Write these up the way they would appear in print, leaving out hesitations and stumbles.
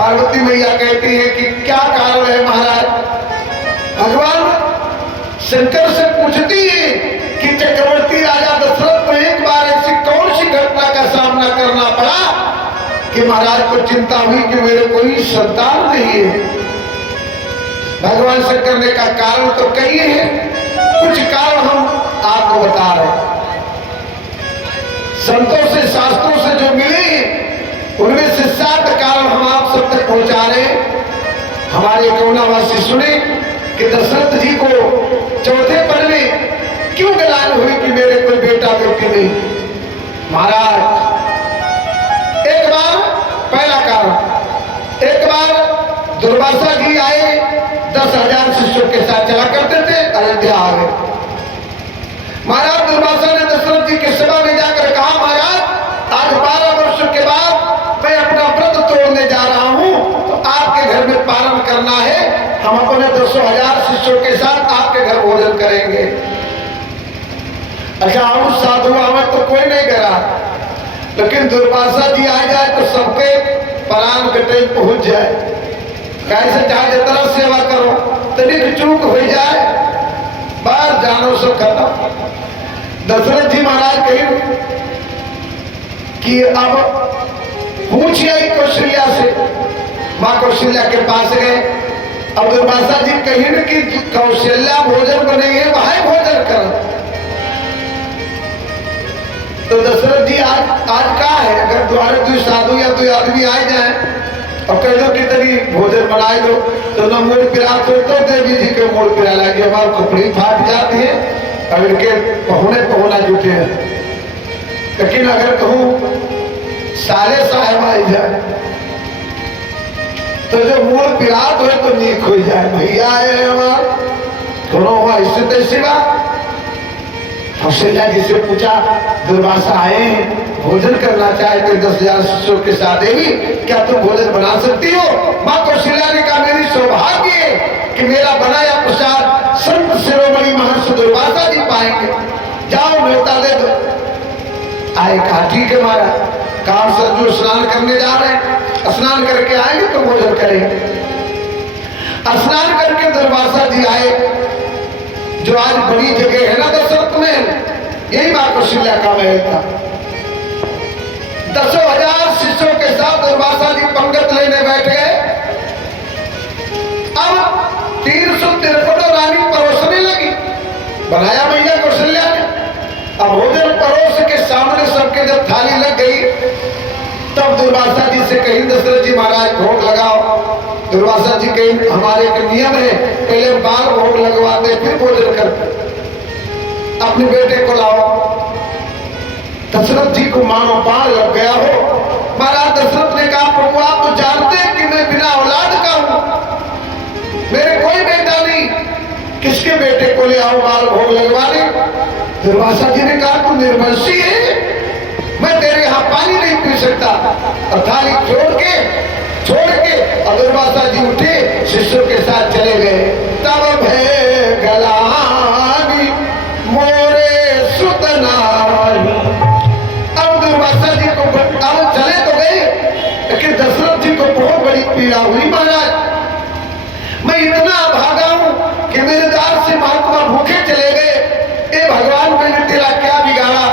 पार्वती मैया कहती है कि क्या कारण है महाराज। भगवान शंकर से पूछती है कि चक्रवर्ती राजा दशरथ को एक बार ऐसी कौन सी घटना का सामना करना पड़ा कि महाराज को चिंता हुई कि मेरे कोई संतान नहीं है। भगवान शंकर ने कहा कारण तो कई है, कुछ कारण हम आपको बता रहे हैं। संतों से शास्त्रों से जो मिले उनमें से 7 कारण हम आप सब तक पहुंचा रहे हैं। हमारे करुणावासी सुने कि दशरथ जी को चौथे पल में क्यों गलान हुई कि मेरे कोई बेटा बेटी नहीं। महाराज एक बार पहला कारण, एक बार दुर्वासा जी आए 10,000 शिष्यों के साथ चला करते थे, अयोध्या आ गए। महाराज दुर्वासा ने दशरथ जी की सभा में जाकर कहा महाराज आज 12 वर्षों के बाद मैं अपना व्रत तोड़ने जा रहा हूं, तो आपके घर में पारण करना है, हम अपने 200,000 शिष्यों के साथ आपके घर भोजन करेंगे। अच्छा हम साधु आवे तो कोई नहीं करा, लेकिन दुर्वासा जी आ जाए तो सबके प्राण कटे पहुंच जाए। कैसे चाहे जितना सेवा करो तनिक चूक हो जाए बाहर जानो सो खत्म। दशरथ जी महाराज कहे कि अब पूछिए कौशल्या से। माँ कौशल्या के पास गए। अब दुर्वासा जी कहीं कि कौशल्या भोजन बनेगी है वहां भोजन कर। तो दशरथ जी आज का है अगर द्वारे 2 साधु या 2 आदमी आ जाए और कह दो कि तरी भोजन बनाए दो तो न मोड़ पिरा तो देवी जी के मोड़ पिरा लगे हमारे कपड़ी फाट जाती है और इनके पहुना जुटे हैं। लेकिन अगर कहूँ साले साहब आ जाए तो जो मोड़ पिरात हो तो नीक हो जाए। भैया आए हमारे थोड़ा हुआ इससे तैसी बात। कौशल्या जी से पूछा दुर्वासा आए भोजन करना चाहते 10,000 शिष्यों के साथ देवी क्या तुम भोजन बना सकती हो। माँ कौशल्या ने कहा मेरी सौभाग्य है कि मेरा बनाया प्रसाद संत शिरोमणि महर्षि दुर्वासा जी पाएंगे, जाओ न्योता दे दो। आए कहा ठीक है महाराज। काम सरजू स्नान करने जा रहे हैं, स्नान करके आएंगे तो भोजन करेंगे। स्नान करके दुर्वासा जी आए जो आज बड़ी जगह है ना दशरथ में, यही माँ कौशल्या का महल था। 10,000 शिष्यों के साथ दुर्वासा जी पंगत लेने बैठ गए। अब 353 रानी परोसने लगी, बनाया भैया कौशल्या ने। अब भोजन परोस के सामने सबके जब थाली लग गई तब दुर्वासा जी से कहीं दशरथ जी महाराज भोग लगाओ। दुर्वासा जी कहीं हमारे एक नियम है पहले बाल भोग लगवाते फिर भोजन करते, अपने बेटे को लाओ। दशरथ जी को मानो बाण लग गया हो। महाराज दशरथ ने कहा प्रभु आप तो जानते हैं कि मैं बिना औलाद का हूं, मेरे कोई बेटा नहीं, किसके बेटे को ले आओ बाल भोग लगवाने। दुर्वासा जी ने कहा तू निर्वंशी है, मैं तेरे यहाँ पानी नहीं पी सकता। और थाली छोड़ के और दुर्वासा जी उठे शिष्यों के साथ चले गए। तब भय गलानी मोरे सुतनारी। अब दुर्वासा जी को अब चले तो गए लेकिन दशरथ जी को बहुत बड़ी पीड़ा हुई। महाराज मैं इतना भागा हूं कि मेरे द्वार से महात्मा भूखे चले गए। ए भगवान मैंने तेरा क्या बिगाड़ा,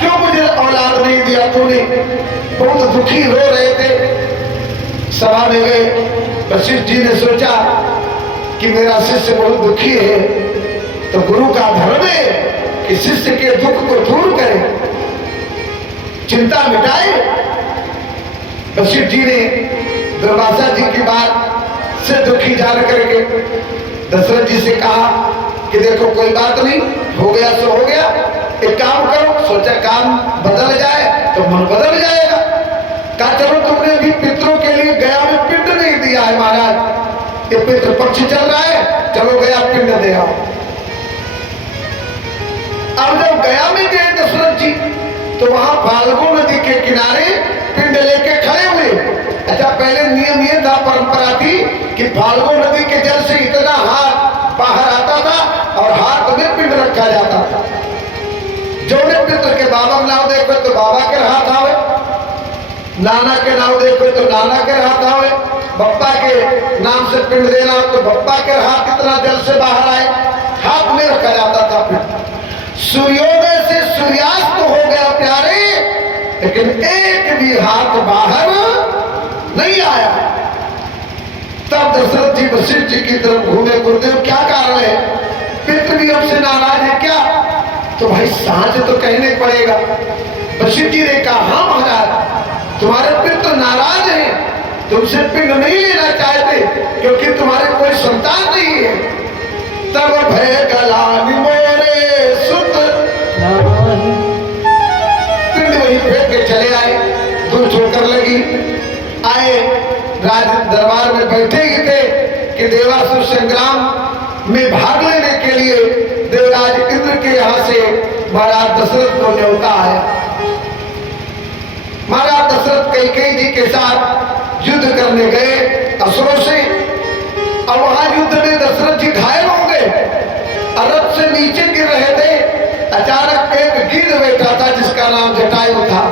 क्यों मुझे औलाद नहीं दिया तूने। बहुत दुखी रो रहे थे। सभा में गए। वशिष्ठ जी ने सोचा कि मेरा शिष्य बहुत दुखी है तो गुरु का धर्म है कि शिष्य के दुख को दूर करे, चिंता मिटाए। वशिष्ठ जी ने दुर्वासा जी की बात से दुखी जान करके दशरथ जी से कहा कि देखो कोई बात नहीं, हो गया सो हो गया, एक काम करो। सोचा काम बदल जाए तो मन बदल जाएगा। कहा चलो तुमने अभी पितरों के लिए गया में पिंड नहीं दिया है महाराज, ये पितृ पक्ष चल रहा है, चलो गया पिंड दे आओ। अब जब गया में गए दशरथ जी तो वहां फाल्गु नदी के किनारे पिंड लेके खड़े हुए। अच्छा पहले नियम ये था, परंपरा थी कि फाल्गु नदी के जल से इतना हाथ बाहर आता था और हाथ में पिंड रखा जाता था। जो ने पितृ के बाबा के नाम देखो तो बाबा के हाथ आवे, नाना के नाम देखो तो नाना के हाथ आवे, बप्पा के नाम से पिंड देना, तो बप्पा के हाथ कितना जल से बाहर आए, हाथ में रखा जाता था पिंड। सूर्योदय से सूर्यास्त हो गया प्यारे, लेकिन एक भी हाथ बाहर नहीं आया। तब दशरथ जी वशिष्ठ जी की तरफ घूमे, गुरुदेव क्या कारण है, पितृ भी हमसे नाराज है क्या? तो भाई सांझ तो कहने पड़ेगा। वशिष्ठ जी ने कहा हाँ महाराज, तुम्हारे पितृ नाराज हैं, तुमसे पिंड नहीं लेना चाहते क्योंकि तुम्हारे कोई संतान नहीं है। तब भय गलानी मोरे सुत, पिंड वहीं फेंक के चले आए। दूर ठोकर लगी, आए राज दरबार में बैठे ही थे कि देवासुर संग्राम में भाग लेने के लिए देवराज इंद्र के यहाँ से महाराज दशरथ को न्योता आया। महाराज दशरथ कैकेयी जी के साथ युद्ध करने गए असुरों से, और वहां युद्ध में दशरथ जी घायल हो गए, रथ से नीचे गिर रहे थे। अचानक एक गिद्ध बैठा था जिसका नाम जटायु था,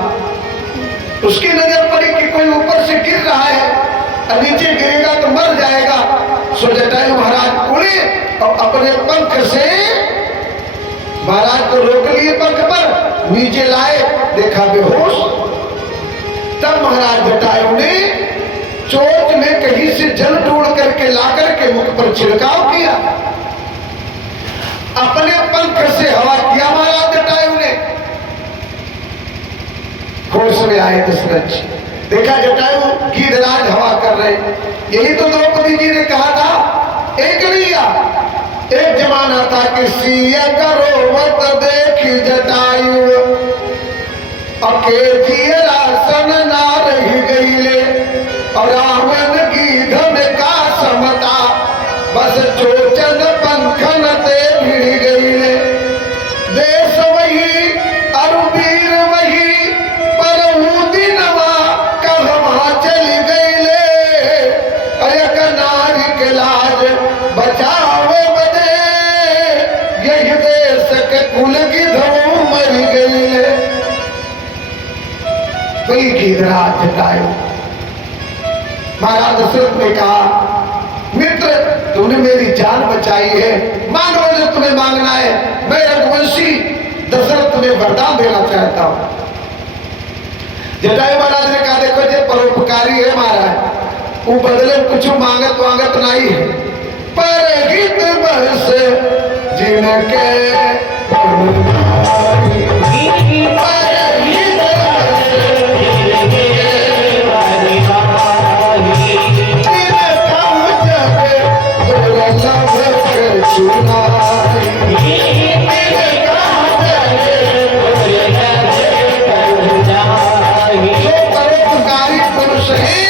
उसकी नजर पड़ी कि कोई ऊपर से गिर रहा है और नीचे गिरेगा तो मर जाएगा। सो जटायु महाराज उड़े और अपने पंख से महाराज को रोक लिए, पंख पर नीचे लाए, देखा बेहोश। तब महाराज जटायु ने चोट में कहीं से जल ढूंढ करके लाकर के मुख पर छिड़काव किया, अपने पंख से हवा किया महाराज जटायु ने। होश में आए दशरथ जी, देखा जटायु गीधराज हवा कर रहे। यही तो द्रौपदी जी ने कहा था, एक नैया एक जमाना था कि सिया करो मत देखी जटायु, अकेले रासन ना रही गईले, और रावण गीध में का समता, बस चोचन पंखन ते भिड़ गईले। देश वही अरुवीर वही, पर दिनवा कहवा चली गईले, अयक नारी के लाज बचावे बदे, यही देश के कुल गिधों मर गईले। वही गीधराज जटायु। महाराज दशरथ ने कहा, मित्र तूने मेरी जान बचाई है, मांग लो जो तुम्हें मांगना है, मैं रघुवंशी दशरथ तुम्हें वरदान देना चाहता हूं। जटायु महाराज ने कहा, देखो ये परोपकारी है महाराज, वो बदले कुछ मांगत वांगत नहीं है, पर हित बस जिनके परोपकारी पुरुष है,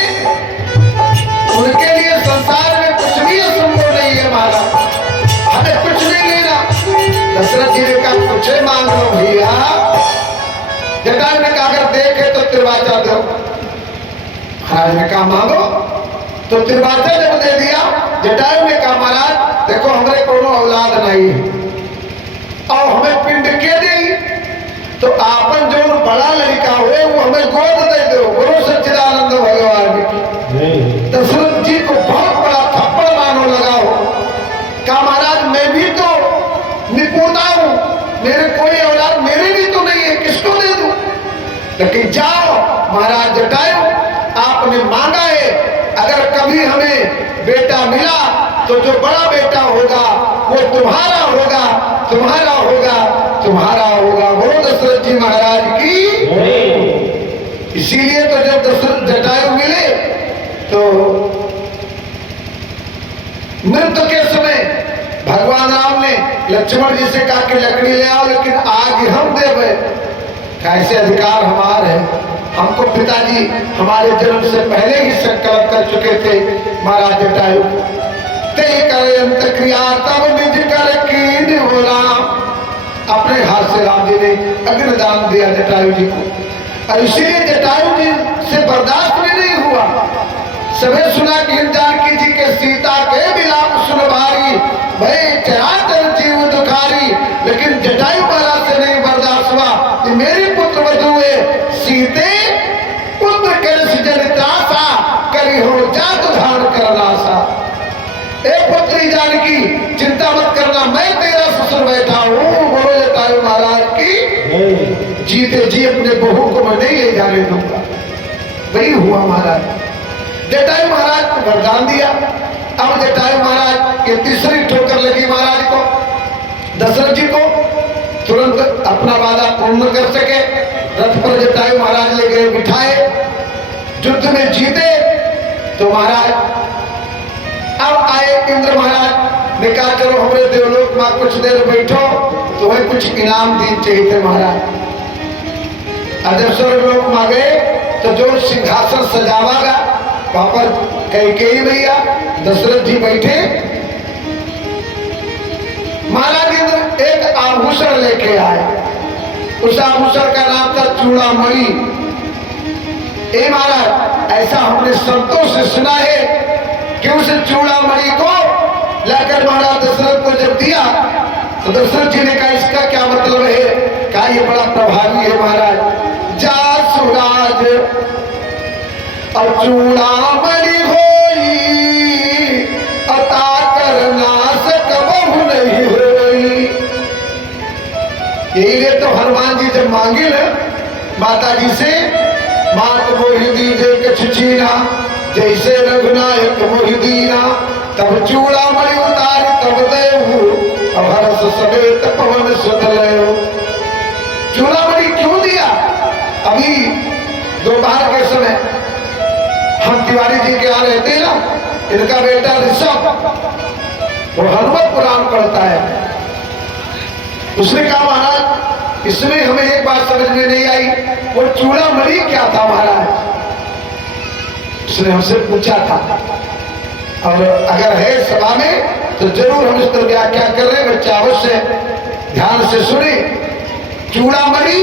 उनके लिए संसार में कुछ भी असंभव नहीं है महाराज, हमें कुछ नहीं लेना। दशरथ जी ने कहा कुछ मांग लो भैया। जटायु ने कहा अगर देखे तो त्रिवाचा दो। महाराज ने कहा मांगो, तो त्रिवाचा जब दे दिया, जटायु ने कहा महाराज देखो हमारे कोनो औलाद नहीं है और हमें पिंड के दी, तो आपन जो बड़ा लड़का हुए वो हमें गोद दे दो, गुरु सच्चिदानंद भगवान की। दशरथ जी को बहुत बड़ा थप्पड़ मानो लगा हो, कहा महाराज मैं भी तो निपुणा हूं, मेरे कोई औलाद मेरे भी तो नहीं है, किसको दे दूं? लेकिन जाओ महाराज जटायु, आपने मांगा है, अगर कभी हमें बेटा मिला तो जो बड़ा बेटा होगा वो तुम्हारा होगा, तुम्हारा होगा, तुम्हारा होगा। बोलो दशरथ जी महाराज की। इसीलिए तो जब दशरथ जटायु मिले तो मृत्यु के समय भगवान राम ने लक्ष्मण जी से कहा कि लकड़ी ले आओ, लेकिन आग हम देवे, कैसे अधिकार हमारे है, हमको पिताजी हमारे जन्म से पहले ही संकल्प कर चुके थे। महाराज जटायु ते करे अंत क्रिया तब निज कर कीन हो राम, अपने हाथ से राम जी ने अग्निदान दिया जटायु जी को, और इसीलिए जटायु जी से बर्दाश्त भी नहीं हुआ। सभी सुना कि जानकी जी के सीता के विलाप सुन भारी, भय चराचर जीव दुखारी, लेकिन जटायु महाराज से नहीं बर्दाश्त हुआ कि मेरी पुत्र वधु है सीते, पुत्र कर सृजन त्रासा करी हो जात जानकी, चिंता मत करना, मैं तेरा ससुर बैठा हूँ। बोलो जटायु महाराज की। जीते जी अपने बहू को मैं नहीं ले जाने दूंगा। वही हुआ महाराज। जटायु महाराज को वरदान दिया। अब जटायु महाराज ये तीसरी ठोकर लगी महाराज को, दशरथ जी को। तुरंत अपना वादा पूर्ण कर सके, रथ पर जटायु महाराज ले गए, बिठाए, युद्ध में जीते। तो महाराज अब आए इंद्र महाराज ने कहा चलो हमारे देवलोक में कुछ देर बैठो, तुम्हें कुछ इनाम दी चाहिए थे महाराज। जब स्वर्गलोक में गए तो जो सिंहासन सजावागा वहां पर कैकेयी भैया दशरथ जी बैठे। महाराज इंद्र एक आभूषण लेके आए। उस आभूषण का नाम था चूड़ामणि। ए महाराज, ऐसा हमने संतों से सुना है कि उस चूड़ामणि को लाकर महाराज दशरथ को जब दिया तो दशरथ जी ने कहा इसका क्या मतलब है? कहा ये बड़ा प्रभावी है महाराज। जा सुराज और चूड़ामणि होई, अता करना सकबहु नहीं होई। यही लिए तो हनुमान जी जब मांगे न माता जी से, मात मोहि दीजे कछु छीना, जैसे रघुनायक मोहि दीना, तब चूड़ामणि उतार तब देहु, अब हरस समेत पवन सुध लयो। चूड़ामणि क्यों दिया? अभी दोपहर के समय हम तिवारी जी के यहाँ रहते ना, इनका बेटा ऋषभ वो हनुमत पुराण पढ़ता है। उसने कहा महाराज इसमें हमें एक बात समझ में नहीं आई, वो चूड़ामणि क्या था महाराज? उसने हमसे पूछा था, और अगर है सभा में तो जरूर हम इस पर व्याख्या कर रहे हैं, बच्चा अवश्य ध्यान से सुने। चूड़ामणि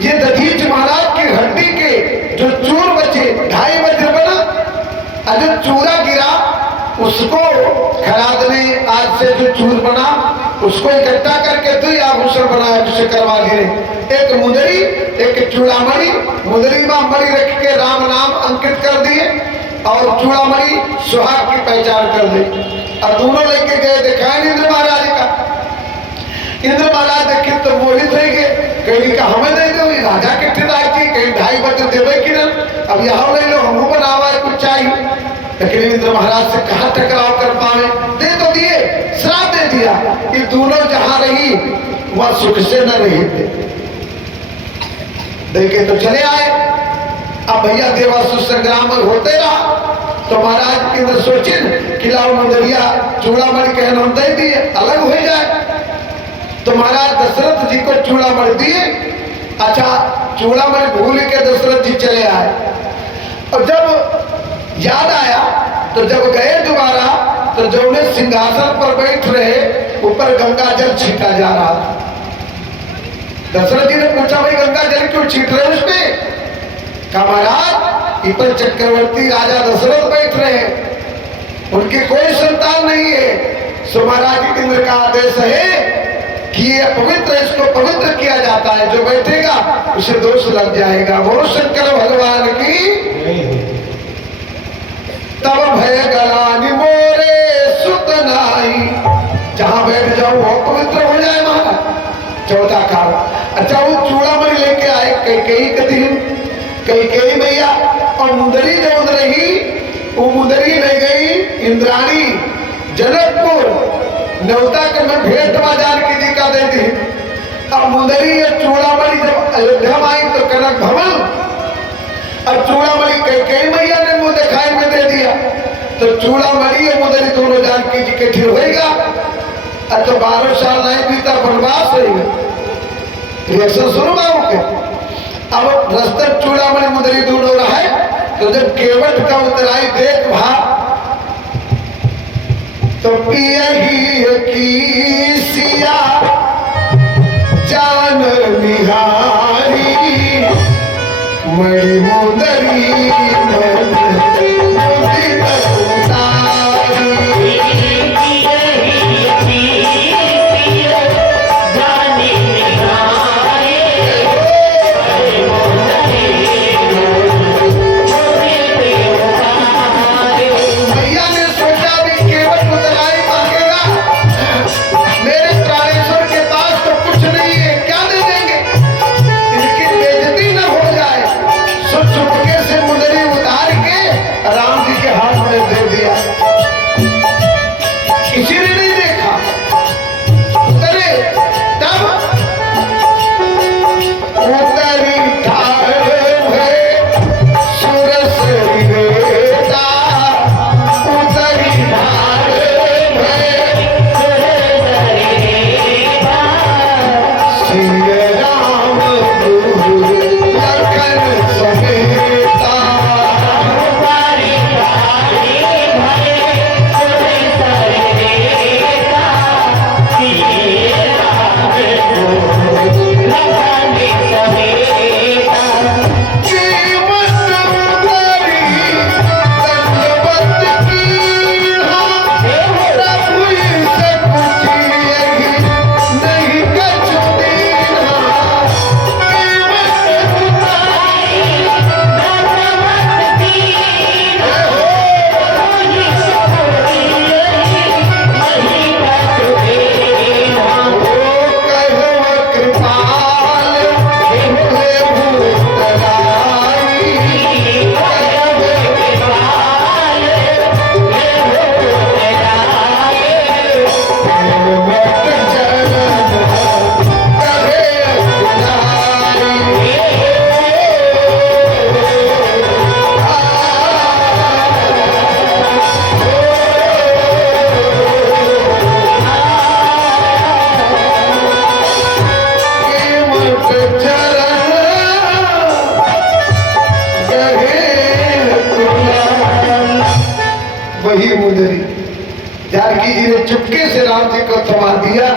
ये दधीच महाराज की हड्डी के जो चूर बचे, 2.5 वज्र बना, और जो चूरा गिरा उसको खरादने आज से जो चूर बना उसको इकट्ठा करके 2 आभूषण बनाया जिसे करवा गिरे। एक मुंदरी, एक चूड़ामणि। मुंदरी में मणि रख के राम नाम अंकित कर दिए और चूड़ामणि सुहाग की पहचान कर दी, और दोनों लेके गए दिखाए इंद्र महाराज का। इंद्र महाराज देखे तो मोहित रह गए, कहीं का हमें दे दो, राजा के ठिकाई थी, कहीं 2.5 वज्र देवे कि ना, अब यहाँ ले लो, हमको बनावा है कुछ चाहिए। लेकिन इंद्र महाराज से कहाँ टकराव कर पावे, दे तो दिए, श्राप दे दिया कि दोनों जहां रही वह सुख से न रही थे। देखे तो चले आए। अब भैया देवासुर संग्राम होते रहा तो महाराज इंद्र सोचे कि लाओ मुंदरिया चूड़ामणि के नाम दे दिए, अलग हो जाए। तो महाराज दशरथ जी को चूड़ामणि दिए। अच्छा, चूड़ामणि भूल के दशरथ जी चले आए, और जब याद आया तो जब गए दोबारा तो जो उन्हें सिंहासन पर बैठ रहे ऊपर गंगा जल छीटा जा रहा था। दशरथ जी ने पूछा भाई गंगा जल क्यों छीट रहे उस पे? कहा महाराज इस पर चक्रवर्ती राजा दशरथ बैठ रहे हैं, उनकी कोई संतान नहीं है। सो महाराज इंद्र का आदेश है कि ये अपवित्र, इसको पवित्र किया जाता है, जो बैठेगा उसे दोष लग जाएगा। बोलो शंकर भगवान की। तब भय गलानि मोरे सुत नाई, जहां बैठ जाओ वो पवित्र हो जाए महाराज। चौथा कारण। अच्छा, वो चूड़ामणि लेके आए कैकेयी के दिन, कैकेयी भैया, और मुंदरी जो रही वो मुंदरी ले गई इंद्राणी जनकपुर, न्योता के में भेंट बाजार की जी का दे दी। अब मुंदरी या चूड़ामणि जब अयोध्या में आई तो कनक भवन, और चूड़ामणि कैकेयी मैया ने मुंह दिखाई में दे दिया, तो चूड़ामणि और मुंदरी दोनों जानकी जी के ठीक होएगा। अब तो 12 साल नहीं बीता, वनवास होगा। रिएक्शन सुनो बाबू के। अब रस्तर चूड़ामणि मुंदरी दोनों रहा है, तो जब केवट का उतराई देख भाग तो पियही की सिया जान निहारी, मणि मुंदरी भैया ने सोचा भी केवट उतराई वही मुंदरी। जानकी जी ने चुपके से राम जी को थमा दिया।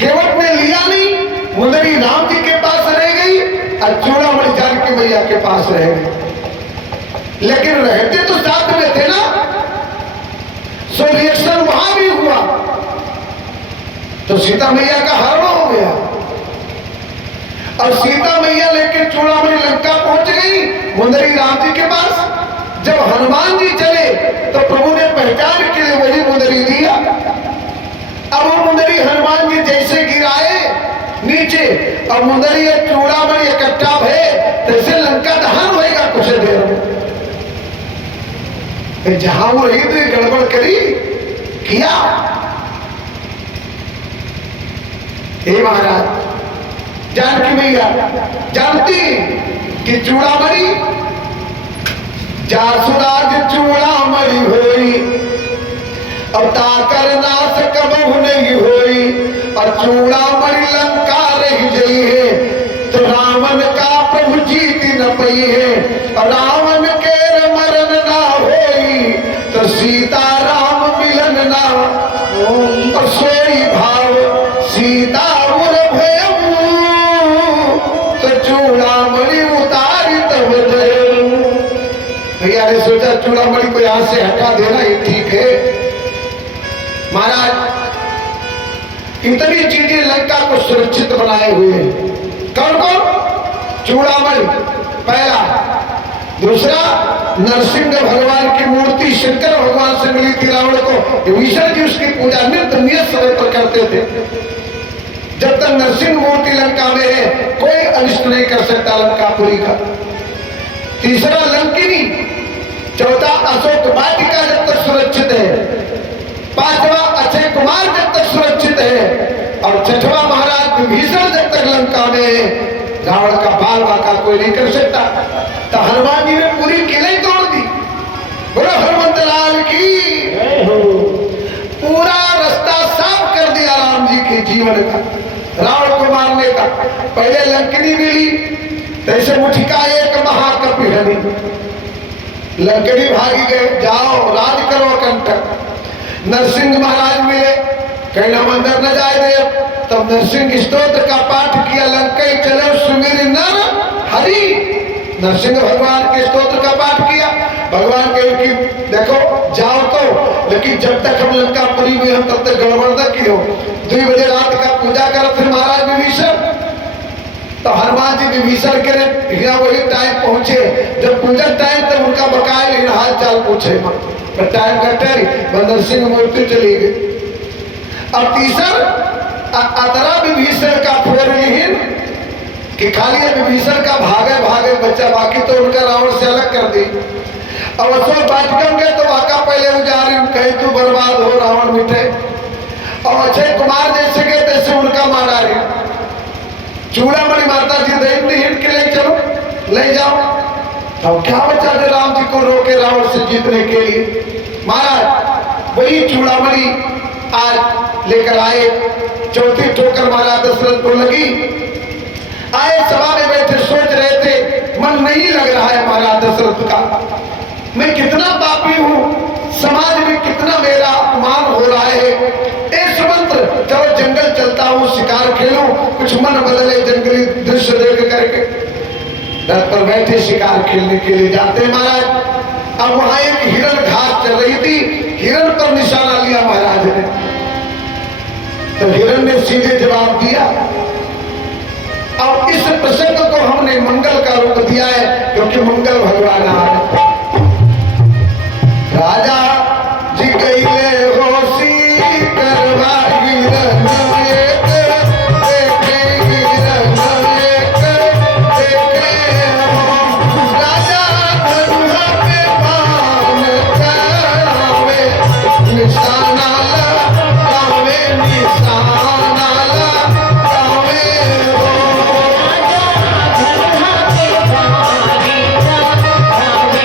केवट ने लिया नहीं, मुंदरी राम जी के पास रह गई और चूड़ामणि जानकी मैया के पास रह गई। लेकिन रहते तो साथ में थे ना, सो रिएक्शन वहां भी हुआ तो सीता मैया का हरण हो गया। और सीता मैया लेकर चूड़ामणि लंका पहुंच गई मुंदरी राम जी के पास। जब हनुमान जी चले तो प्रभु ने पहचान के लिए वही मुंदरी दिया। अब वो मुंदरी हनुमान जी जैसे गिराए नीचे और मुंदरी चूड़ामणि इकट्ठा है, तैसे लंका दहन होएगा कुछ देर में। जहां वो रही तो गड़बड़ करी किया। हे महाराज, जानकी मैया जानती कि चूड़ामणि जासुराज चूड़ामणि होई, अब ताकर नाश कबहु नहीं होई। और चूड़ामणि लंका रह गई है तो रावण का प्रभु जीत न पई है। और रावण के मरण ना होई तो सीता राम मिलन ना होई। और सोई भाव सीता उर भयऊ तो चूड़ामणि उतारी तब दयऊ। भैया ने सोचा चूड़ामणि को यहां से हटा देना ये ठीक है। महाराज इतनी चीजें लंका को सुरक्षित बनाए हुए हैं। कौन कौन? चूड़ामणि पहला। दूसरा, नरसिंह भगवान की मूर्ति शंकर भगवान से मिली थी रावण को। विभीषण जी उसकी पूजा नियत समय पर करते थे। जब तक नरसिंह मूर्ति लंका में है कोई अनिष्ट नहीं कर सकता लंकापुरी का। तीसरा, लंकिनी। चौथा, अशोक वाटिका जब तक सुरक्षित है। पांचवा, अक्षय कुमार जब तक सुरक्षित है। और छठवा, महाराज विभीषण जब तक लंका में है, रावण का बाल बाका कोई नहीं कर सकता। तो हनुमान जी ने पूरी किले तोड़ दी। बोलो हनुमंत लाल की। पूरा रास्ता साफ कर दिया राम जी के जीवन का, रावण को मारने का। पहले लंकिनी मिली, तैसे मुठिका एक महाकपिहनी। लंकिनी भागी गए, जाओ राज करो कंटक। नरसिंह महाराज मिले, कहीं हम अंदर न जाए दे। तब नरसिंह स्तोत्र का पाठ किया, लंकई चले सुमिर नर हरि। नरसिंह भगवान के स्तोत्र का पाठ किया। भगवान कहे कि देखो जाओ तो, लेकिन जब तक हम लंकापुरी में हम तब तक गड़बड़ न की हो। 2 बजे रात का पूजा कर थे महाराज विभीषण। तो हनुमान जी विभीषण के लिए वही टाइम पहुंचे जब पूजा टाइम तक उनका बकाया, लेकिन हाल चाल पूछे टाइम कटे। नरसिंह मूर्ति चली गई। अब तीसर अतरा विभीषण का फोरलीहीन कि खाली विभीषण का भागे भागे बच्चा, बाकी तो उनका रावण से अलग कर दी। अब असुर बाटकम गए तो वाका पहले उजारी, कहीं तू बर्बाद हो रावण मिटे। और अक्षय कुमार जैसे गए तैसे उनका मारा रही। चूड़ामणि माता जी दैत्यहीन के ले चलो, ले जाओ। अब क्या बचा जो राम जी को रोके रावण से जीतने के लिए। महाराज वही चूड़ामणि आज लेकर आए। चौथी ठोकर महाराज दशरथ को लगी। आए सभा में बैठे सोच रहे थे, मन नहीं लग रहा है महाराज दशरथ का, मैं कितना पापी हूँ, समाज में कितना मेरा अपमान हो रहा है। एक मंत्र, चलो जंगल चलता हूँ, शिकार खेलूं, कुछ मन बदले जंगली दृश्य देख करके। रथ पर बैठे शिकार खेलने के लिए जाते महाराज। अब वहां एक हिरण घास चल रही थी, हिरण पर निशाना लिया महाराज ने। तो हिरण ने सीधे जवाब दिया। अब इस प्रसंग को हमने मंगल का रूप दिया है, क्योंकि मंगल भगवान आ रहे। राजा जी कहिले होशी करवा हिरण एक देखे, हिरण एक देखे हो। राजा धनुहा पे बाण चढ़ावे, निशाना लगावे, निशाना लगावे हो। राजा धनुहा पे बाण चढ़ावे,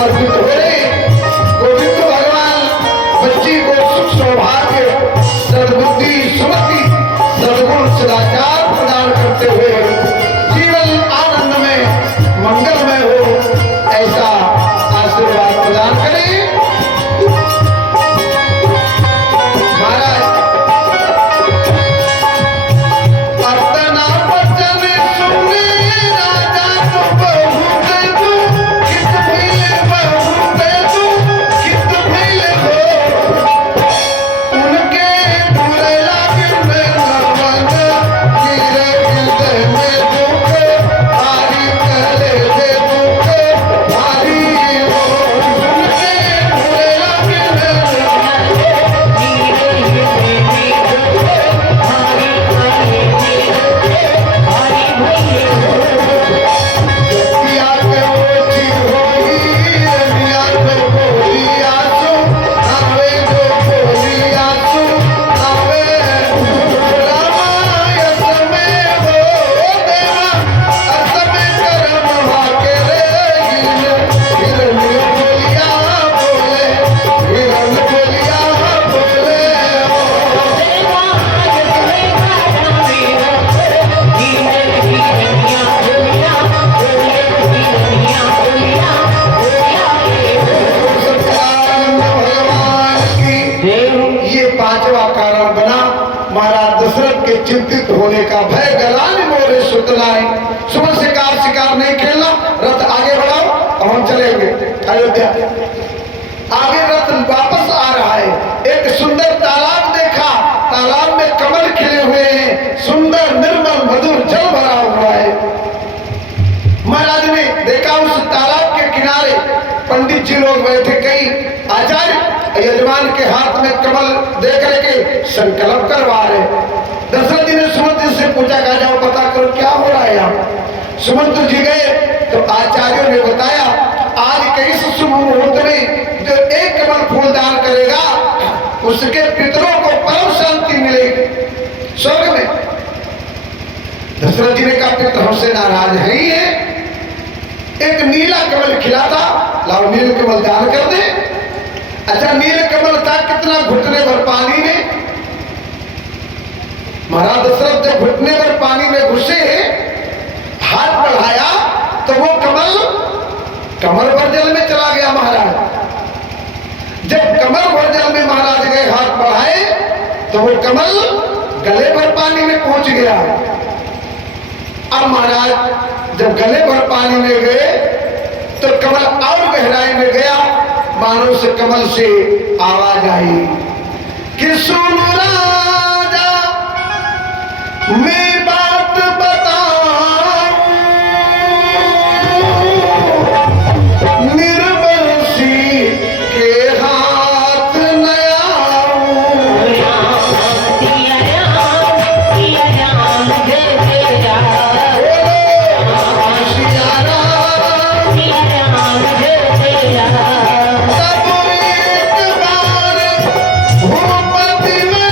समर्पित हो रहे गोविंद भगवान बच्ची को सुख सौभाग्य सद्बुद्धि सुमति सद्गुण सदाचार प्रदान करते हुए जीवन आनंद में मंगलमय हो ऐसा आशीर्वाद प्रदान करें। चिंतित होने का भय गलाने मोरे सुतलाई। सुबह शिकार नहीं खेलना, रथ आगे बढ़ाओ और हम चलेंगे अयोध्या। आगे रथ वापस आ रहा है। एक सुंदर तालाब देखा, तालाब में कमल खिले हुए हैं, सुंदर निर्मल मधुर जल भरा हुआ है। महाराज ने देखा उस तालाब के किनारे पंडित जी लोग बैठे, कई आचार्य यजमान के हाथ में कमल देख करके संकल्प करवा रहे। दशरथ जी ने सुमंत जी से पूछा, कहा जाओ पता करो क्या हो रहा है यहाँ। सुमंत जी गए तो आचार्यों ने बताया, आज कई शुभ मुहूर्त में जो एक कमल फूल दान करेगा उसके पितरों को परम शांति मिलेगी स्वर्ग में। दशरथ जी ने कहा, पितर हमसे नाराज है ही है। एक नीला कमल खिला था, लाओ नील कमल दान कर दे। अच्छा, नील कमल था कितना, घुटने भर पानी में। महाराज दशरथ जब घुटने पर पानी में घुसे, हाथ बढ़ाया तो वो कमर भर जल में चला गया। महाराज जब कमर भर जल में महाराज गए, हाथ बढ़ाए तो वो कमल गले भर पानी में पहुंच गया। अब महाराज जब गले भर पानी में गए तो कमल और गहराई में गया। मानो से कमल से आवाज आई कि सुन राजा मैं बात बताऊं, निर्बंसी के हाथ न आऊं। सिया राम जय जय राम, सिया राम जय जय राम। तब एक बार भूपति में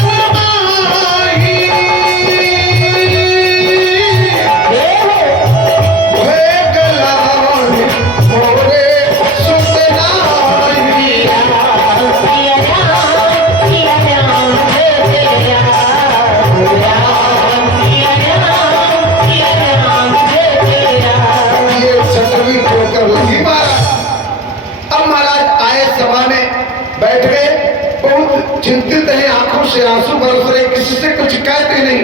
चिंतित है, आंखों से आंसू बरस रहे, किसी से कुछ कहते नहीं।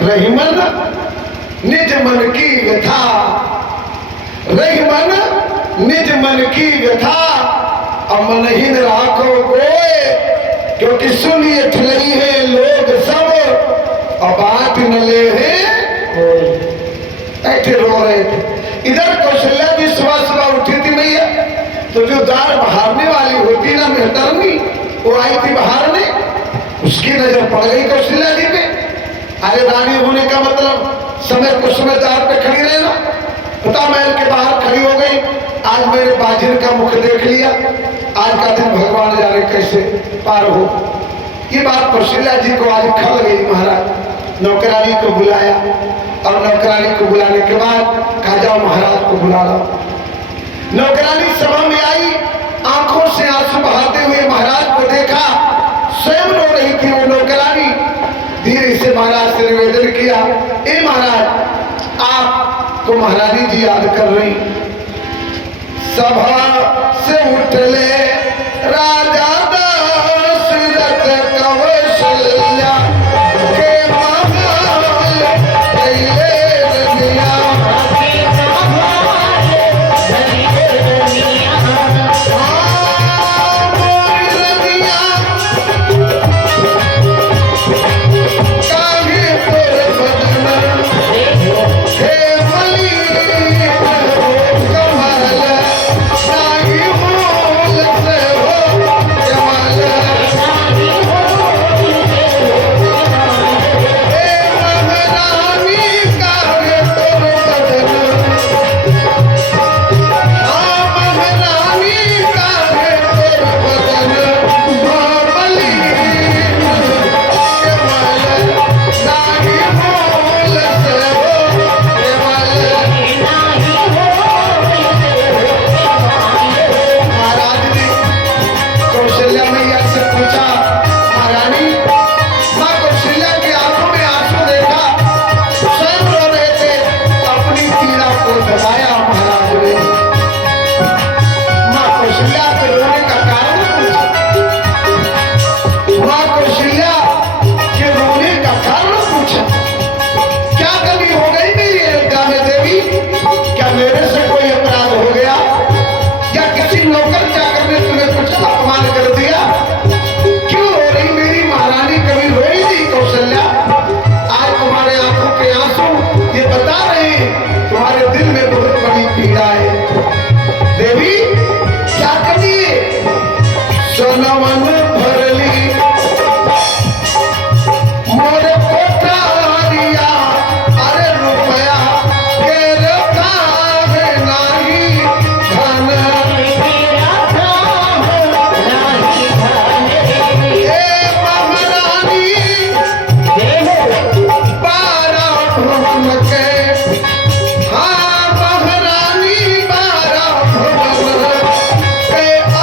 रहीमन निज मन की व्यथा, रहीमन निज मन की व्यथा, अमनहीन राखो कोई, क्योंकि सुनिए ठलई है लोग सब और बात न ले है कोई। ऐसे रो रहे थे। इधर कौशल्या जी सुबह सुबह उठी थी भैया, तो जो दार बहारने वाली होती ना मेहतरनी, वो आई थी बाहर में, उसकी नजर पड़ गई कौशल्या जी पे। अरे रानी होने का मतलब समय कुछ समय द्वार पे खड़ी रहना। पता महल के बाहर खड़ी हो गई। आज मेरे बाजिन का मुख देख लिया, आज का दिन भगवान जाने कैसे पार हो। ये बात कौशल्या जी को आज खल गई। महाराज नौकरानी को बुलाया और नौकरानी को बुलाने के बाद कहा जाओ महाराज को बुला लो। नौकरानी सभा में आई महारानी जी याद कर रही। सभा से उठले राजा दशरथ कौशल्या के महल कैले रनिया।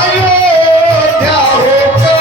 अयोध्या हो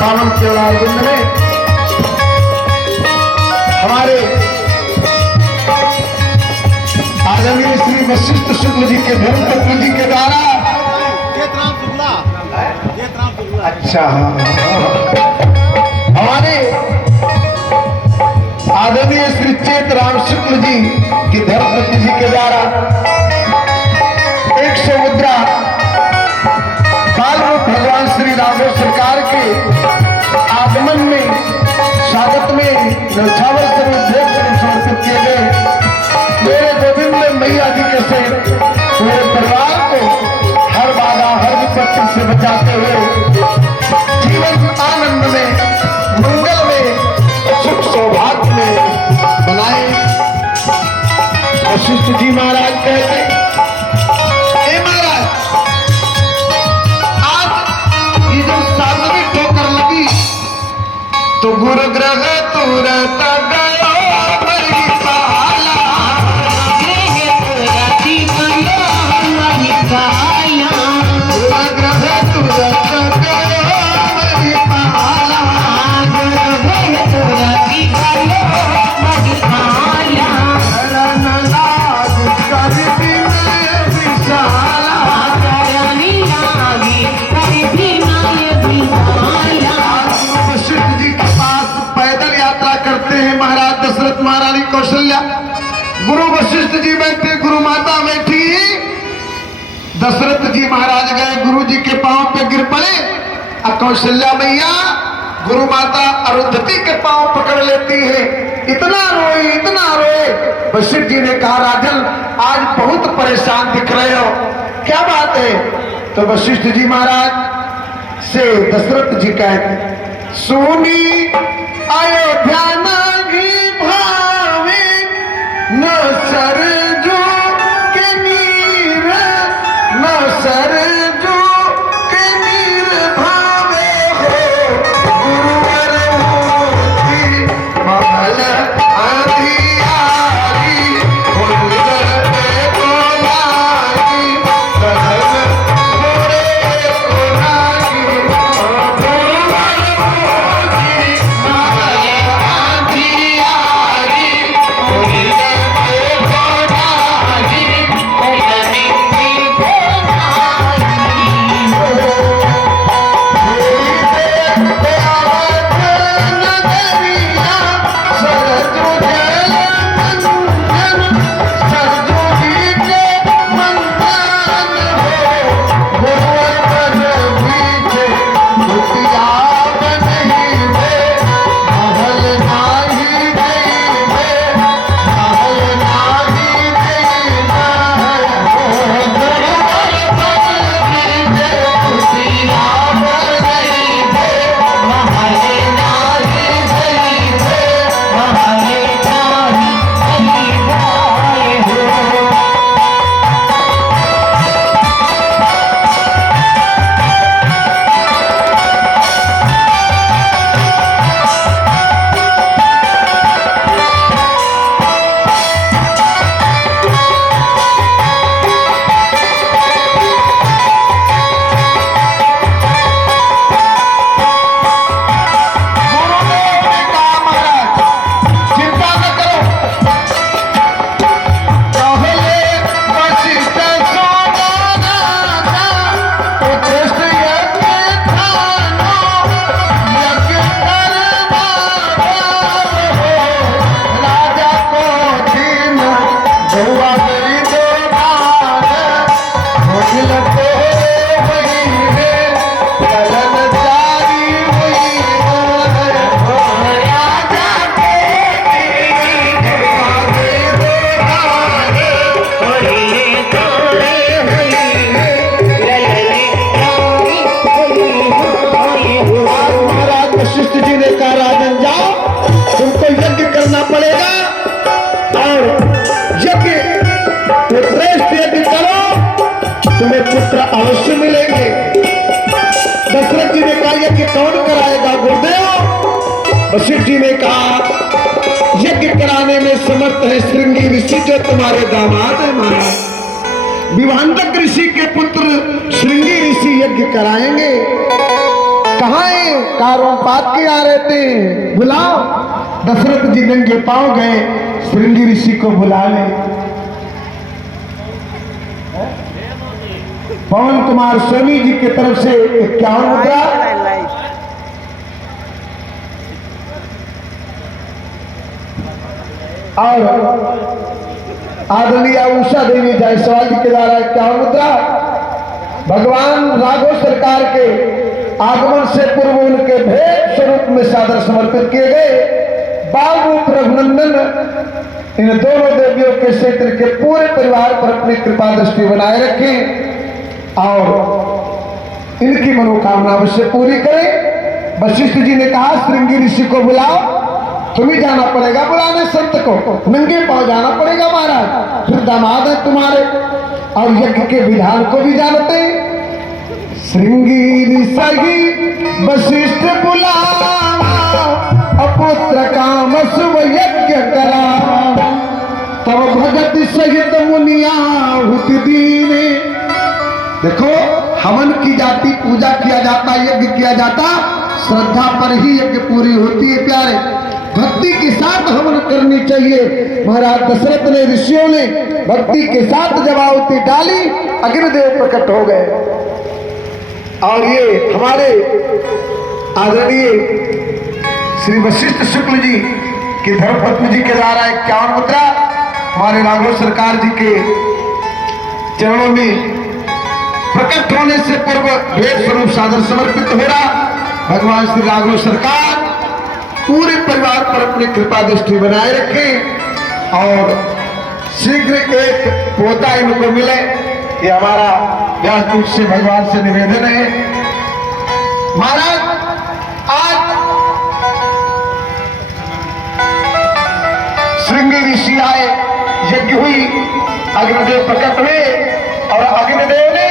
पावन त्योहार दिन में हमारे आदरणीय श्री वशिष्ठ शुक्ल जी के धर्मपत्नी जी के द्वारा अच्छा हमारे आदरणीय श्री चेतराम शुक्ल जी की धर्मपत्नी जी के द्वारा 100 मुद्रा काल रूप भगवान श्री राघव सरकार के आगमन में स्वागत में न्यौछावर स्वरूप भोग स्वरूप समर्पित किए गए। मेरे गोविंद मैया जी के से पूरे परिवार को हर बाधा हर विपत्ति से बचाते हुए जीवन आनंद में मंगल में सुख सौभाग्य में बनाए। वशिष्ठ जी महाराज कहते महाराज आज ये जो सातवीं ठोकर लगी तो गुरु ग्रह तुरंत गया कौशल्या। गुरु वशिष्ठ जी बैठे, गुरु माता बैठी, दशरथ जी महाराज गए गुरु जी के पांव पे गिर पड़े। अब कौशल्या मैया गुरु माता अरुंधति के पांव पकड़ लेती है। इतना रोए। वशिष्ठ जी ने कहा राजन आज बहुत परेशान दिख रहे हो, क्या बात है? तो वशिष्ठ जी महाराज से दशरथ जी कहते सुनी अयोध्या न सरजू के नीर न सरजू के नीर भावे हो गुरुवर मूर्ति महल अधियारी गुरुवर को लागी कहन मोरे को लागी गुरुवर मूर्ति महल अधियारी गुरुवर तुम्हें पुत्र अवश्य मिलेंगे। दशरथ जी ने कहा यज्ञ कौन कराएगा गुरुदेव? वशिष्ठ जी ने कहा यज्ञ कराने में समर्थ है श्रृंगी ऋषि जो तुम्हारे दामाद है महाराज। विभांतक ऋषि के पुत्र श्रृंगी ऋषि यज्ञ कराएंगे। कहाँ है? कारों पात के आ रहे थे, बुलाओ। दशरथ जी नंगे पांव गए, श्रृंगी ऋषि को बुला ले। पवन कुमार स्वामी जी की तरफ से 51 मुद्रा, और आदरणीय उषा देवी जायसवाल जी के द्वारा 51 मुद्रा भगवान राघव सरकार के आगमन से पूर्व उनके भेद स्वरूप में सादर समर्पित किए गए। बाल रूप रघुनंदन इन दोनों देवियों के क्षेत्र के पूरे परिवार पर अपनी कृपा दृष्टि बनाए रखें और इनकी मनोकामना अवश्य पूरी करें। वशिष्ठ जी ने कहा श्रृंगी ऋषि को बुलाओ, तुम्हें जाना पड़ेगा बुलाने संत को, नंगे पांव जाना पड़ेगा महाराज, फिर दामाद है तुम्हारे और यज्ञ के विधान को भी जानते हैं। श्रृंगी ऋषि वशिष्ठ बुलावा, अपुत्र काम शुभ यज्ञ करा, तब भगत सहित मुनिया हुत दीने। देखो हवन की जाती, पूजा किया जाता, यज्ञ किया जाता, श्रद्धा पर ही यज्ञ पूरी होती है प्यारे। भक्ति के साथ हवन करनी चाहिए। महाराज दशरथ ने, ऋषियों ने भक्ति के साथ जब आहुति डाली, अग्निदेव प्रकट हो गए। और ये हमारे आदरणीय श्री वशिष्ठ शुक्ल जी की धर्मपत्नी जी के द्वारा 51 मुद्रा हमारे राघव सरकार जी के चरणों में प्रकट होने से पूर्व भेद स्वरूप सादर समर्पित हो रहा। भगवान श्री राघव सरकार पूरे परिवार पर अपनी कृपा दृष्टि बनाए रखें और शीघ्र एक पोता इनको मिले, ये हमारा व्यासपीठ से भगवान से निवेदन है। महाराज आज श्रृंगी ऋषि आए, यज्ञ हुई, अग्निदेव प्रकट हुए और अग्निदेव ने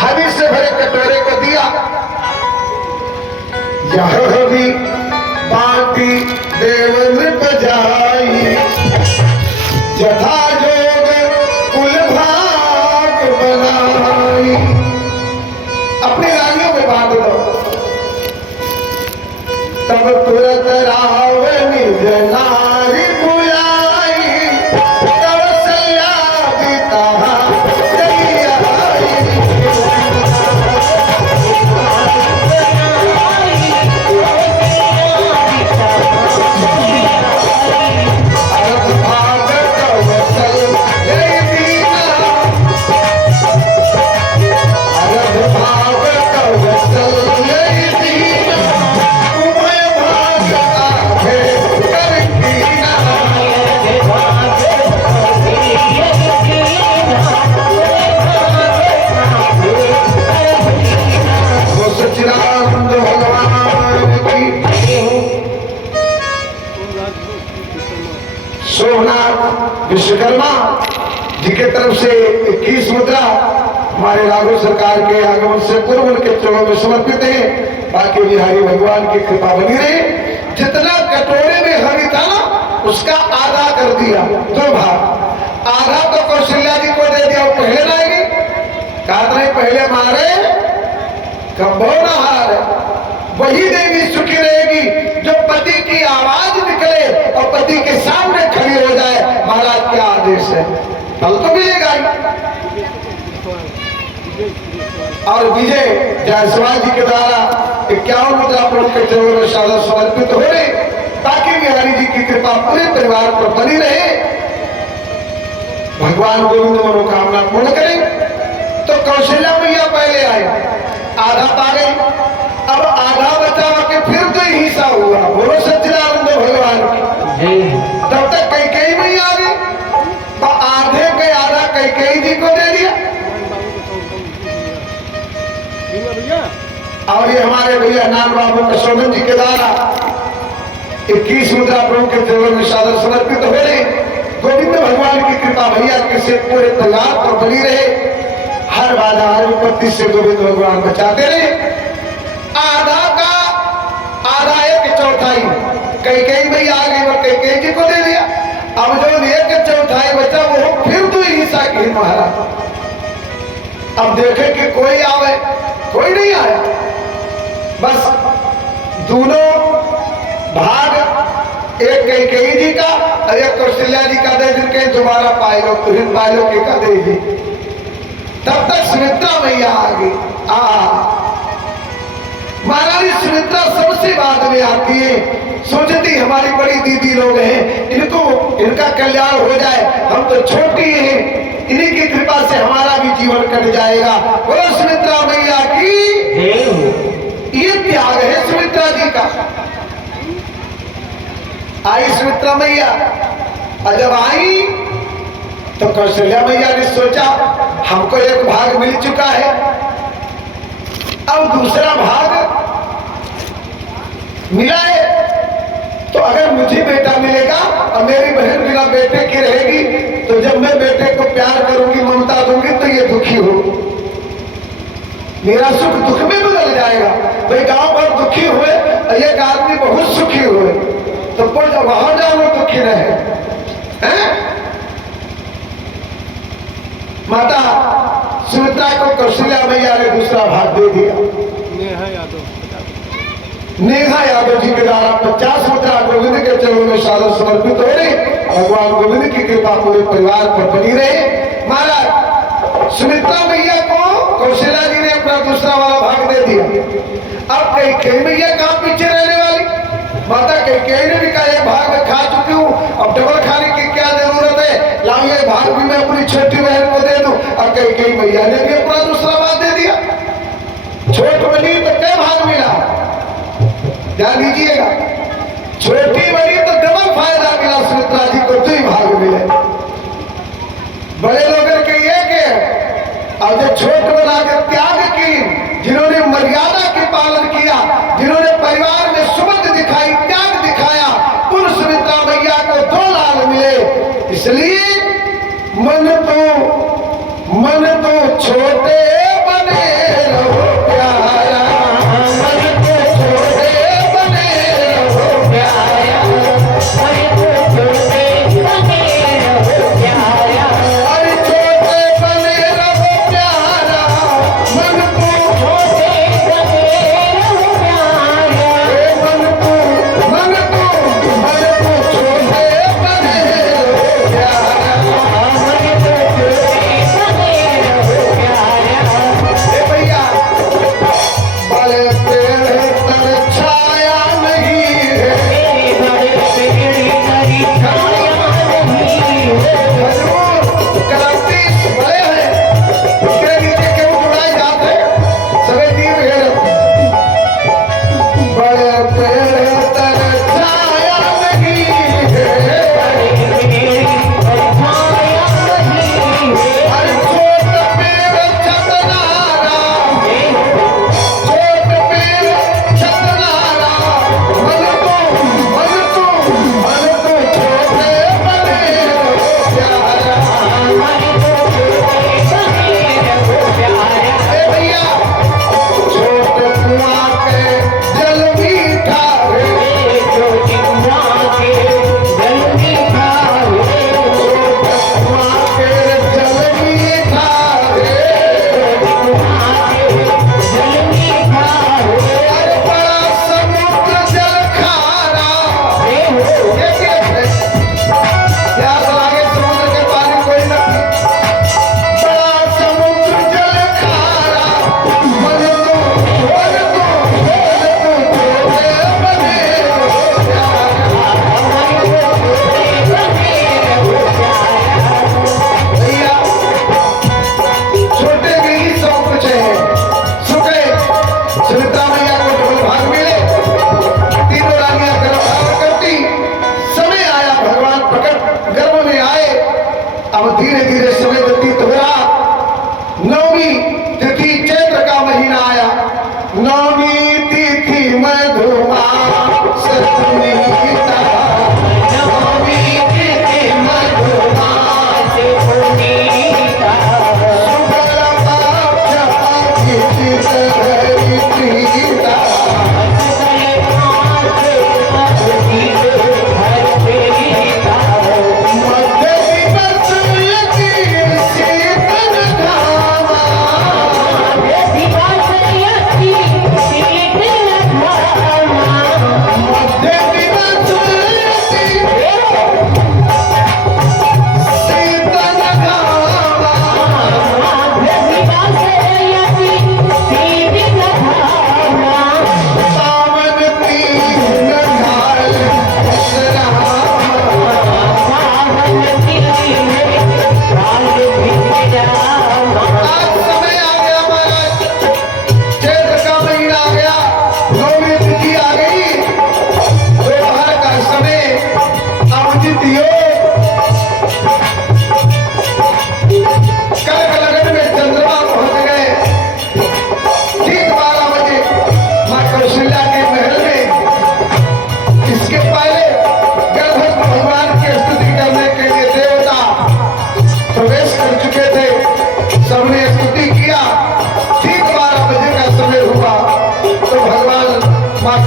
हवि से भरे कटोरे को दिया। यह भी बाटी देव नृप जाई, यथा जोग कुल भाग बनाई। अपनी रानियों में बांट दो, तब तुरंत रावणी नारी बुलाई, कौशल्या पिता विश्वकर्मा जी के तरफ से 21 मुद्रा हमारे राघव सरकार के आगमन से पूर्व उनके चरणों में समर्पित है। बाकी बिहारी भगवान की कृपा बनी रहे। जितना कटोरे में हवि था ना, उसका आधा कर दिया, 2 भाग। आधा तो कौशल्या जी को दे दिया, वो पहले लाएगी, कहा नहीं पहले मारे कबो ना हारे। वही देवी सुखी रहेगी जो पति की आवाज निकले और पति के सामने खड़ी हो जाए। महाराज क्या आदेश है, फल तो मिलेगा ही। और विजय जायसवाल जी के द्वारा 51 मुद्रा प्रभु के चरणों में सादर समर्पित हो रहे, ताकि बिहारी जी की कृपा पूरे परिवार पर बनी रहे। भगवान गोविंद मनोकामना पूर्ण करें। तो कौशल्या मैया पहले आए, आधा पा गई, अब आधा बचा के फिर तो हिस्सा हुआ। बोलो सच्चिदानंद भगवान की। तब तक कैकेयी मैया आ गई, तो आधे के आधा कैकेयी जी को दे दिया। और ये हमारे भैया नान बाबू कसोमन जी के द्वारा 21 मुद्रा प्रभु के चरणों में सादर समर्पित हो रहे। गोविंद भगवान की कृपा भैया के से पूरे परिवार पर बनी रहे। हर बाधा हर विपत्ति से गोविंद भगवान बचाते रहे। आधा का आधा 1/4 कैकेयी मैया आ गई, वो कैकेयी जी को दे दिया। अब जो 1/4 बचा वो फिर 2 हिस्सा की महाराज। अब देखे कि कोई आवे, कोई नहीं आया। बस दोनों भाग, एक कैकेयी जी का और एक कौशल्या जी का दे जिनके दोबारा पायलो तुरंत पायलो के का दे जी। तब तक सुमित्रा मैया आ गई। महारानी सुमित्रा सबसे बाद में आती है, सोचती हमारी बड़ी दीदी लोग हैं, इनको इनका कल्याण हो जाए, हम तो छोटी हैं, इन्हीं की कृपा से हमारा भी जीवन कट जाएगा। बोलो सुमित्रा मैया की। ये त्याग है सुमित्रा जी का। आई सुमित्रा मैया, और जब आई तो कौशल्या मैया ने सोचा हमको एक भाग मिल चुका है, अब दूसरा भाग मिला है, तो अगर मुझे बेटा मिलेगा और मेरी बहन बिना बेटे की रहेगी, तो जब मैं बेटे को प्यार करूंगी, ममता दूंगी, तो ये दुखी हो, मेरा सुख दुख में बदल जाएगा। भाई गांव भर दुखी हुए और एक आदमी बहुत सुखी हुए, तो कोई वहां जाओ वो दुखी रहे हैं? माता सुमित्रा को कौशल्या मैया ने दूसरा भाग दे दिया। नेहा यादव जी के द्वारा 50 मुद्रा गोविंद के चरणों में सादर समर्पित हो रही। भगवान गोविंद की कृपा पूरे परिवार पर बनी रहे। महाराज सुमित्रा मैया को कौशल्या जी ने अपना दूसरा वाला भाग दे दिया। अब कैकेयी मैया कहाँ पीछे रहने वाली? माता कैकेयी ने भी कहा एक भाग में खा चुकी हूँ, अब डबल खाने की क्या जरूरत है, लाओ ये भाग भी मैं अपनी छोटी बहन को दे दूं। अब कैकेयी मैया ने भी अपना दूसरा भाग दे दिया। छोट बनी तो क्या भाग मिला? ध्यान दीजिएगा, छोटी बनी तो डबल फायदा मिला सुमित्रा जी को, 2 भाग मिले। बड़े लोगों के ये के और जो छोट बना के त्याग की, जिन्होंने मर्यादा के पालन किया, जिन्होंने परिवार में सुमत दिखाई, त्याग दिखाया, उन सुमित्रा मैया को 2 लाल मिले। इसलिए मन तो छोटे बने रहो प्यारा, मन तो छोटे बने रहो प्यारा, मन तो छोटे बने रहो प्यारा, अरे छोटे बने रहो प्यारा, मन तो छोटे बने रहो प्यारा, मन तो छोटे बने रहो प्यारा, मन तो छोटे बने रहो प्यारा।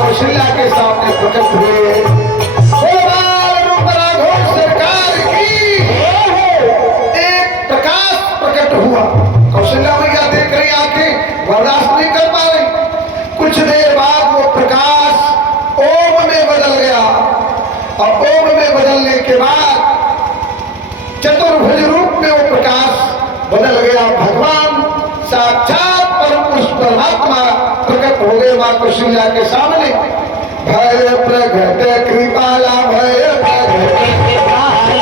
कौशल्या के सामने प्रकट हुए। सरकार की एक प्रकाश प्रकट हुआ। कौशल्या मैया देख रही, आंखें बर्दाश्त नहीं कर पा रही। कुछ देर बाद वो प्रकाश ओम में बदल गया और ओम में बदलने के बाद चतुर्भुज रूप में वो प्रकाश बदल गया। भगवान साक्षात परम पुरुष परमात्मा प्रकट हो गए मां कौशल्या के सामने। भय प्रगट कृपाला, भय प्रगट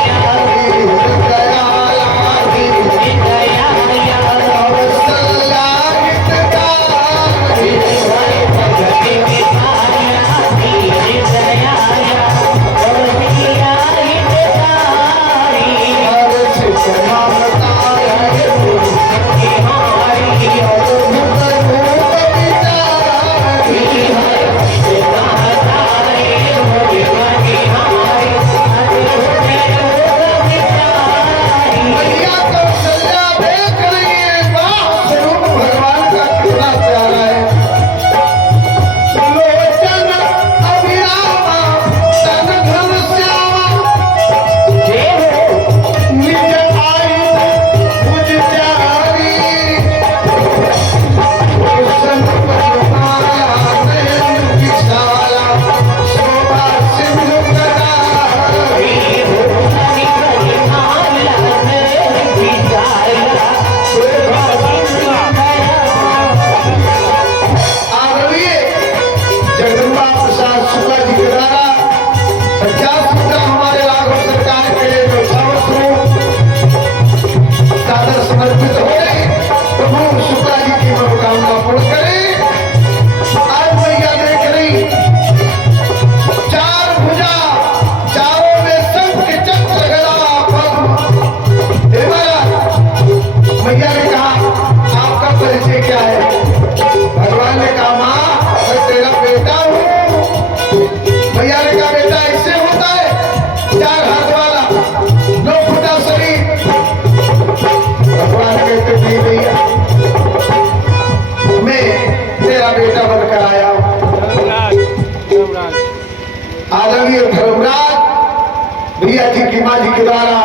आदरणीय धर्मराज भैया जी की मां जी के द्वारा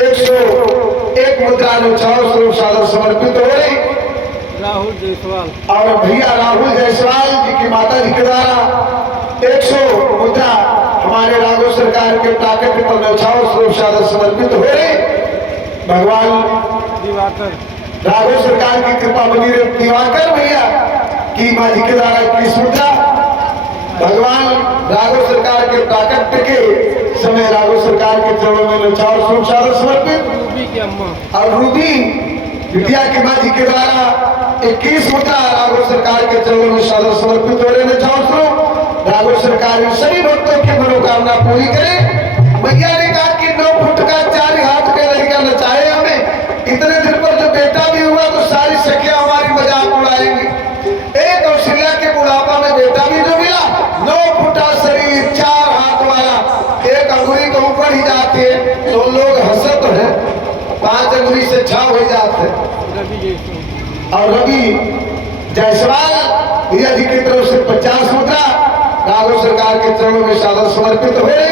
101 मुद्रा न्यौछावर स्वरूप सादर समर्पित हो रही। राहुल जायसवाल और भैया राहुल जायसवाल जी की माता जी के द्वारा 100 मुद्रा हमारे राघव सरकार के प्राकट्य पर न्यौछावर स्वरूप सादर समर्पित हो रही। भगवान दिवाकर राघव सरकार की कृपा बनी रहे। दिवाकर भैया की मां जी के द्वारा 21 मुद्रा भगवान राघव सरकार के प्राकट्य के समय राघव सरकार के चरणों में न्यौछावर स्वरूप सादर समर्पित। रूबी की अम्मा और रूबी विद्या की मां जी के द्वारा 21 मुद्रा राघव सरकार के चरणों में सादर समर्पित हो रहे। न्यौछावर स्वरूप राघव सरकार इन सभी भक्तों की मनोकामना पूरी करे। मैया ने कहा कि 9 फुट का 4 हाथ का लड़का नचाए हमें। इतने दिन पर जो बेटा भी हुआ तो सारी सखियां हमारी मजाक उड़ाएंगी। एक कौशल्या के बुढ़ापा में बेटा भी जो मिला, 9 फुटा शरीर, 4 हाथ वाला, एक अंगुली के ऊपर ही जाती है तो लोग हंसत है, 5 अंगुली से 6 हो जाते। और रवि जायसवाल भैया जी की तरफ से 50 मुद्रा राघव सरकार के चरणों में सादर समर्पित हो रहे।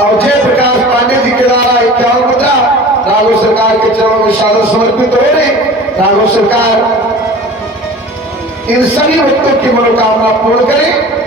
और जयप्रकाश पांडे जी के द्वारा 51 मुद्रा राघव सरकार के चरणों में सादर समर्पित हो रहे। राघव सरकार इन सभी भक्तों की मनोकामना पूर्ण करें।